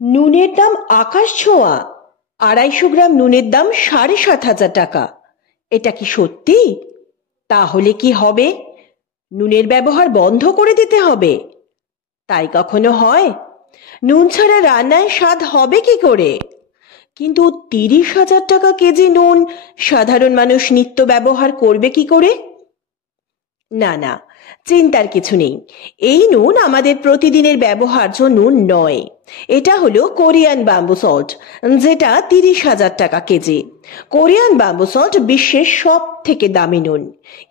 নুনের দাম আকাশ ছোঁয়া। ২৫০ গ্রাম নুনের দাম ৭,৫০০ টাকা। এটা কি সত্যি? তাহলে কি হবে? নুনের ব্যবহার বন্ধ করে দিতে হবে? তাই কখনো হয়? নুন ছাড়া রান্নায় স্বাদ হবে কি করে? কিন্তু ৩০,০০০ টাকা কেজি নুন সাধারণ মানুষ নিত্য ব্যবহার করবে কি করে? না না, চিন্তার কিছু নেই। এই নুন আমাদের প্রতিদিনের ব্যবহার্য নুন নয়। এটা হলো কোরিয়ান ব্যাম্বু সল্ট, যেটা ৩০,০০০ টাকা কেজি। কোরিয়ান ব্যাম্বু সল্ট বিশ্বের সব থেকে দামি নুন।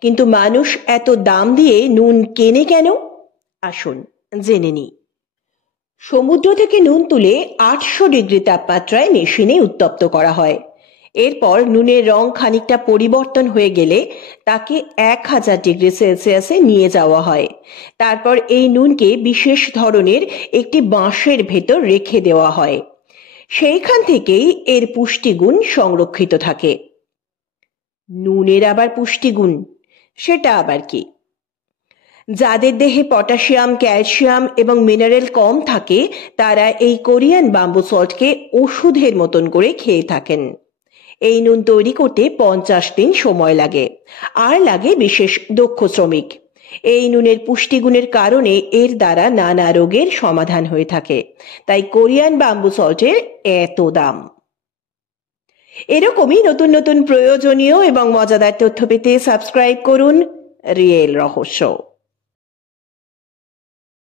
কিন্তু মানুষ এত দাম দিয়ে নুন কেনে কেন? আসুন জেনে নিই। সমুদ্র থেকে নুন তুলে ৮০০ ডিগ্রি তাপমাত্রায় মেশিনে উত্তপ্ত করা হয়। এরপর নুনের রং খানিকটা পরিবর্তন হয়ে গেলে তাকে ১০০০ ডিগ্রি সেলসিয়াসে নিয়ে যাওয়া হয়। তারপর এই নুনকে বিশেষ ধরনের একটি বাঁশের ভেতর রেখে দেওয়া হয়। সেইখান থেকেই এর পুষ্টিগুণ সংরক্ষিত থাকে। নুনের আবার পুষ্টিগুণ, সেটা আবার কি? যাদের দেহে পটাশিয়াম, ক্যালসিয়াম এবং মিনারেল কম থাকে তারা এই কোরিয়ান ব্যাম্বু সল্টকে ওষুধের মতন করে খেয়ে থাকেন। এই নুন তৈরি করতে ৫০ দিন সময় লাগে, আর লাগে বিশেষ দক্ষ শ্রমিক। এই নুনের পুষ্টিগুণের কারণে এর দ্বারা নানা রোগের সমাধান হয়ে থাকে। তাই কোরিয়ান ব্যাম্বু সল্টের এত দাম। এরকমই নতুন নতুন প্রয়োজনীয় এবং মজাদার তথ্য পেতে সাবস্ক্রাইব করুন রিয়েল রহস্য।